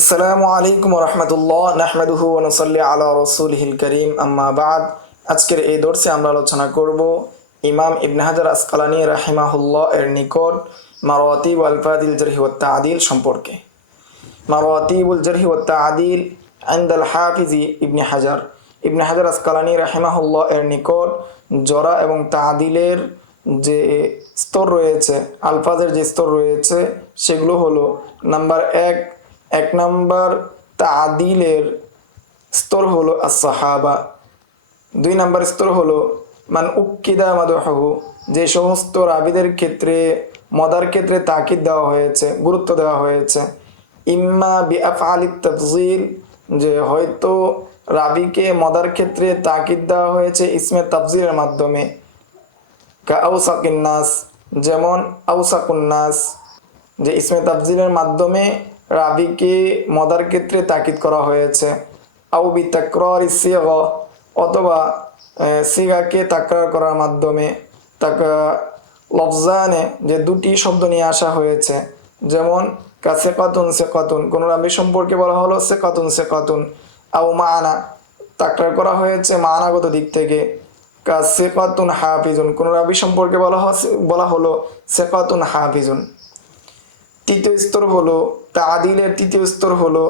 আসসালামু আলাইকুম রহমতুল্লাহ, নাহমেদুহু নসল্লি আলা রসুলহিল করিম, আম্মা বাদ। আজকের এই দর্শে আমরা আলোচনা করব ইমাম ইবনে হাজার আসকালানি রাহিমাহুল্লাহ এর নিকট মারওয়াতি আলফাদিল জরহি ও তাদিল সম্পর্কে। মারওয়াতিবুল জরহি ও তাদিল আন্দাল হাফিজি ইবনে হাজার। ইবনে হাজার আসকালানি রাহিমাহুল্লাহ এর নিকট জরা এবং তাদিলের যে স্তর রয়েছে, আলফাজের যে স্তর রয়েছে, সেগুলো হলো নাম্বার এক এক নাম্বার তাদিলের স্তর হলো আসাহাবা দুই নম্বর স্তর হলো, মান উক্কিদা মাদহু যে সমস্ত রাবিদের ক্ষেত্রে, মদার ক্ষেত্রে তাকিদ দেওয়া হয়েছে, গুরুত্ব দেওয়া হয়েছে। ইম্মা বি আফআলি তফজিল, যে হয়তো রাবিকে মদার ক্ষেত্রে তাকিদ দেওয়া হয়েছে ইসমে তফজিলের মাধ্যমে। আউসাকিন্নাস যেমন আউসাকুন্নাস যে ইসমে তাফজিলের মাধ্যমে রাবিকে মদার ক্ষেত্রে তাকিদ করা হয়েছে। আউ বি তাকরার সিগ অথবা সিগাকে তাকরার করার মাধ্যমে তাকা লফজানে যে দুটি শব্দ নিয়ে আসা হয়েছে, যেমন কা সেকাতুন সেকাতুন কোনো রাবি সম্পর্কে বলা হলো সে কাতুন সেকাতুন সেকাতুন আউ মানা তাকরার করা হয়েছে মানাগত দিক থেকে। কা সেকাতুন হাফিজুন, কোন রাবি সম্পর্কে বলা বলা হলো সেকাতুন হাফিজুন। তৃতীয় স্তর হলো তাদিলের তৃতীয় স্তর হলো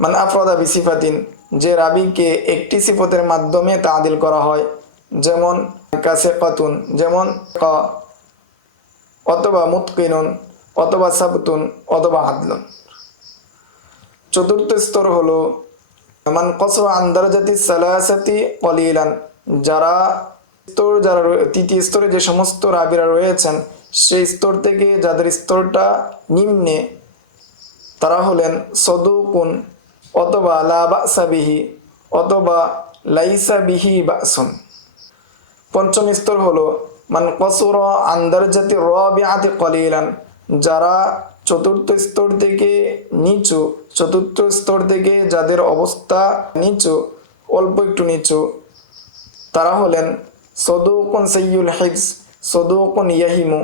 মানে আফরাদা বিসিফাতিন, যে রাবিকে একটি সিফতের মাধ্যমে তাদিল করা হয়। যেমন কাছে কাতুন যেমন, কা, অথবা মুতকিনুন, অথবা সাবতুন, অথবা আদলুন। চতুর্থ স্তর হলো, মান কস আন্দারজাতি সালাসাতি কলিলান, যারা স্তর, যারা তৃতীয় স্তরে যে সমস্ত রাবিরা রয়েছেন সেই স্তর থেকে যাদের স্তরটা নিম্নে, তারা হলেন সদুকুন অথবা লা বাসা অথবা লাইসা বিহি বাসুন। পঞ্চম স্তর হলো, মান কসুর আন্দারজাতি রবিআতি কলিলান, যারা চতুর্থ স্তর থেকে নিচু, চতুর্থ স্তর থেকে যাদের অবস্থা নিচু, অল্প একটু নিচু, তারা হলেন সদুকুন সৈয়ুল হিফস সদুকুন ইয়াহিমু,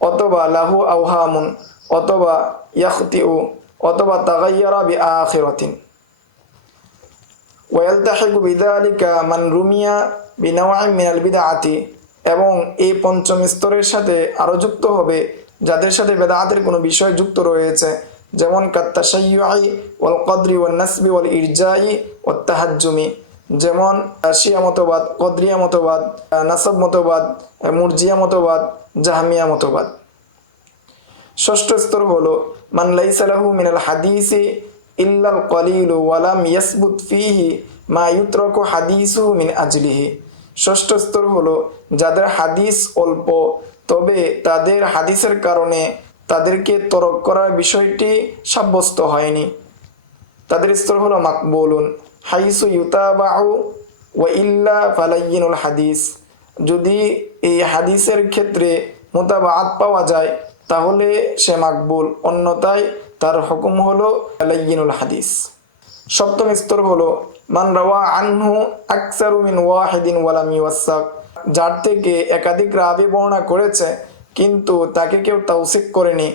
অথবা লাহু আউহামুন অথবা ইয়াখতিউ, অথবা তাগাইয়ারা বি আখিরাতিন ওয়ালতাহিক বিদালিকা মান রুমিয়া বিনাওয়াই মিনাল বিদাআতি, এবং এই পঞ্চম স্তরের সাথে আরও যুক্ত হবে, যাদের সাথে বেদাআতের কোনো বিষয় যুক্ত রয়েছে, যেমন কাত্তাশাইয়ুই ওয়াল কদরি ওয়াল নাসবি ওয়াল ইরজাই ওয়াত তাহাজ্জুমি। যেমন শিয়া মতবাদ, কদরিয়া মতবাদ নাসব মতবাদ মুরজিয়া মতবাদ, জাহামিয়া মতবাদ। ষষ্ঠ স্তর হলো, মান লাইসা লাহু মিনাল হাদিসি ইল্লাল কলিল ওয়ালাম ইয়াসবুত ফিহি মা ইউতরাকু হাদিসুহু মিন আজলিহি। ষষ্ঠ স্তর হলো, যাদের হাদিস অল্প, তবে তাদের হাদিসের কারণে তাদেরকে তরক করার বিষয়টি সাব্যস্ত হয়নি। তাদের স্তর হলো মাকবুলুন। হাইসু ইউতাবাউ ওয়া ইল্লা ফালাইয়িনুল হাদিস। যদি এই হাদিসের ক্ষেত্রে মোতাবাত পাওয়া যায়, তাহলে সে মাকবুল। অন্যথায় তার হুকুম হলো লাইয়িনুল হাদিস। সপ্তম স্তর হলো, মান রাওয়া আনহু আকসারু মিন ওয়াহিদিন ওয়ালাম ইউসাক যার থেকে একাধিক রাবি বর্ণনা করেছে, কিন্তু তাকে কেউ তৌসিক করেনি।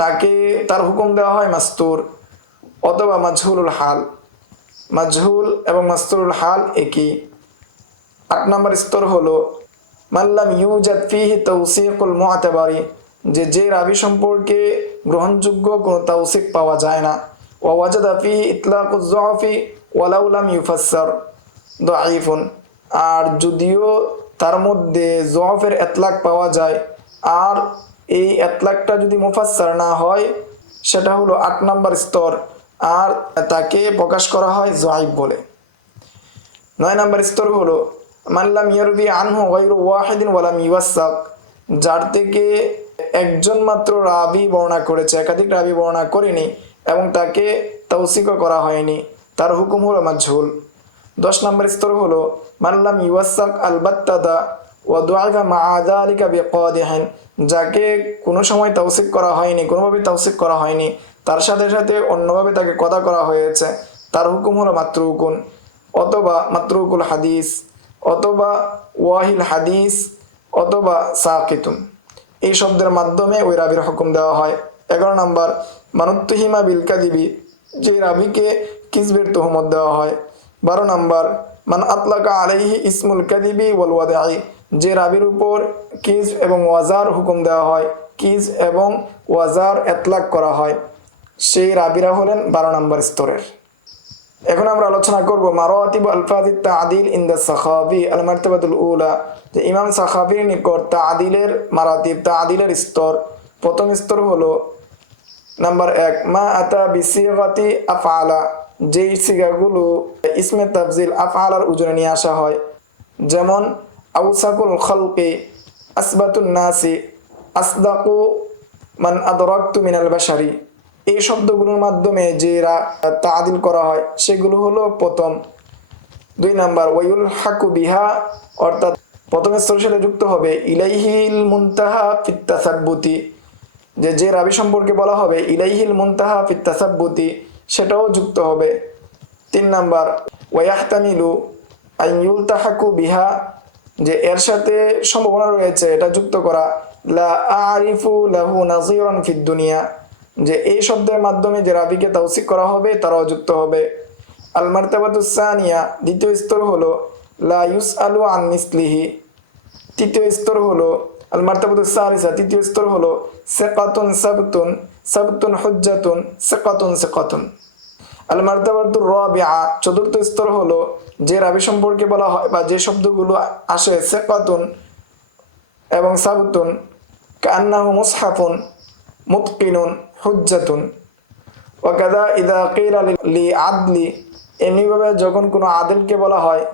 তাকে তার হুকুম দেওয়া হয় মাস্তুর অথবা মাজহুলুল হাল। মাজহুল এবং মাস্তুরুল হাল একই। আট নম্বর স্তর হলো মাল্লাম ইউজাদ ফিহি তৌসিকুল মুআতাবারি যে যে রাবি সম্পর্কে গ্রহণযোগ্য কোনো তৌসিক পাওয়া যায় না। ওয়া ওয়াজাদা ফিহি ইতলাকুজ যুফি ওয়ালাউ লাম ইউফাসসার দাঈফুন। আর যদিও তার মধ্যে জফের এতলাক পাওয়া যায়, আর এই এতলাকটা যদি মুফাসসার না হয়, সেটা হলো আট নম্বর স্তর। আর তাকে প্রকাশ করা হয় জয়ীব বলে। নয় নম্বর স্তর হলো মাল্লাম ইয়ারবি আনহু গায়রু ওয়াহিদিন ওয়ালাম ইউসাক যার থেকে একজন মাত্র রাবি বর্ণনা করেছে, একাধিক রাবি বর্ণনা করেনি এবং তাকে তৌসিকও করা হয়নি। তার হুকুম হলো মাজহুল। দশ নম্বর স্তর হলো মাল্লাম ইউসাক আলবাত্তাদা ওয়া দুআফা মাআদা আলিকা বিকাদিহিন, যাকে কোনো সময় তৌসিক করা হয়নি, কোনোভাবে তৌসিক করা হয়নি। তার সাথে সাথে অন্যভাবে তাকে কথা করা হয়েছে। তার হুকুম হলো মাতরুকুন, অথবা মাতরুকুল হাদিস, অথবা ওয়াহিল হাদিস, অথবা সাকিতুন। এই শব্দের মাধ্যমে ওই রাবির হুকুম দেওয়া হয়। এগারো নম্বর, মানুত্তুহিমা বিলকাদিবি যে রাবিকে কিসবের তহমত দেওয়া হয়। বারো নম্বর, মান আতলাকা আলাইহি ইসমুল কাদিবি ওয়াল ওয়াদাই, যে রাবির উপর কিজ এবং ওয়াজার হুকুম দেওয়া হয়। কিজ এবং ওয়াজার এতলাক করা হয়। সেই রাবিরা হলেন বারো নম্বর স্তরের। এখন আমরা আলোচনা করব মারাতিব আলফাদি তাদিল ইন দ্য সাখাবি আল মার্তাবাতুল উলা। যে ইমাম সাখাবির নিকট তা তাদিলের মারাতিব তাদিলের স্তর। প্রথম স্তর হলো নাম্বার এক, মা আতা বিসিগাতি আফআলা। যেই সিগাগুলো ইসমে তাফজিল আফআলার উজনে নিয়ে আসা হয়। যেমন, আউসাকুল খলকে, আসবাতুন নাসি, আসদাকু মান আদরাক্তু মিনাল বাশারি। এই শব্দগুলোর মাধ্যমে যে তাদিল করা হয়, সেগুলো হলো প্রথম দুই নাম্বার ওয়ুল হাকু বিহা, অর্থাৎ প্রথম স্তরের সাথে যুক্ত হবে, ইলাইহিল মুনতাহা ফিত্তাসাব্বুতি যে যে রাবি সম্পর্কে বলা হবে, ইলাইহিল মুনতাহা ফিত্তাসাব্বুতি সেটাও যুক্ত হবে। তিন নাম্বার ওয়াইয়াহতামিলু আইয়ুল তাহাকু বিহা, যে এর সাথে সম্ভাবনা রয়েছে, এটা যুক্ত করা, লা আরিফু লাহু নাজিরান ফিদ দুনিয়া। যে এই শব্দের মাধ্যমে যে রাবিকে তৌসিক করা হবে, তারাও যুক্ত হবে। আল মার্তাবাতুসানিয়া দ্বিতীয় স্তর হলো, লা ইউস আলু আন তৃতীয় স্তর হলো আল মার্তাবাতুস তৃতীয় স্তর হলো, সেকাতুন সাবতুন সাবতুন হুজ্জাতুন, সেকাতুন সেকাতুন। আল মার্তাবাতুর রাবিআ, চতুর্থ স্তর হলো, যে রাবি সম্পর্কে বলা হয় বা যে শব্দগুলো আসে, সেকাতুন এবং সাবতুন, কান্নাহু মুসহাফুন, মুতকিনুন। হুজ্জাতুন। ওয়াকাদা ইদা কিলা লি আদলি। এমনিভাবে যখন কোনো আদিলকে বলা হয়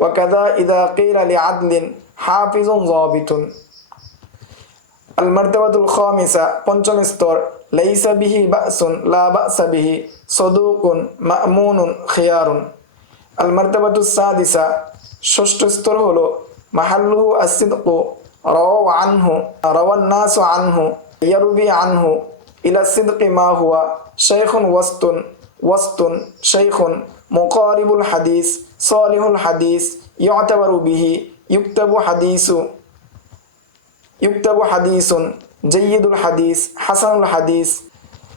ওয়াকাদা ইদা কিলা লি আদলিন, হাফিজুন জাবিতুন আল মার্তাবাতুল খামিসা, পঞ্চম স্তর, লাইসা বিহি বাসুন, লা বাসা বিহি, সদুকুন, মামুনুন, খিয়ারুন। আল মার্তাবাতুস সাদিসা, ষষ্ঠ স্তর হলো মাহাল্লুহু আসিদকু রাও আনহু রাওয়ান নাসু আনহু, ইয়ারুবি আনহু إلى الصدق ما هو شيخ وسط وسط شيخ مقارب الحديث صالح الحديث يعتبر به يكتب حديث يكتب حديث جيد الحديث حسن الحديث.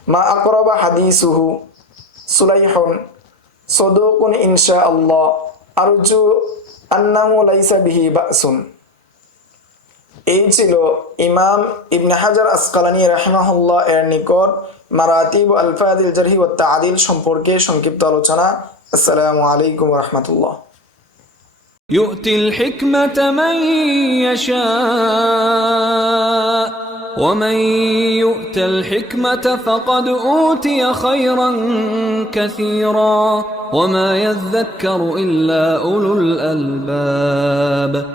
ما أقرب حديثه صليح صدوق إن شاء الله. أرجو أنه ليس به بأس. এই ছিল ইমাম ইবনে হাজার আসকালানি রাহিমাহুল্লাহ এর নিকট মারাতিব আলফাদিল জারহি ও তাদিল সম্পর্কে সংক্ষিপ্ত আলোচনা আসসালামু আলাইকুম রহমতুল্লাহ يؤتي الحكمة من يشاء ومن يؤت الحكمة فقد أوتي خيرا كثيرا وما يذكر إلا أولو الألباب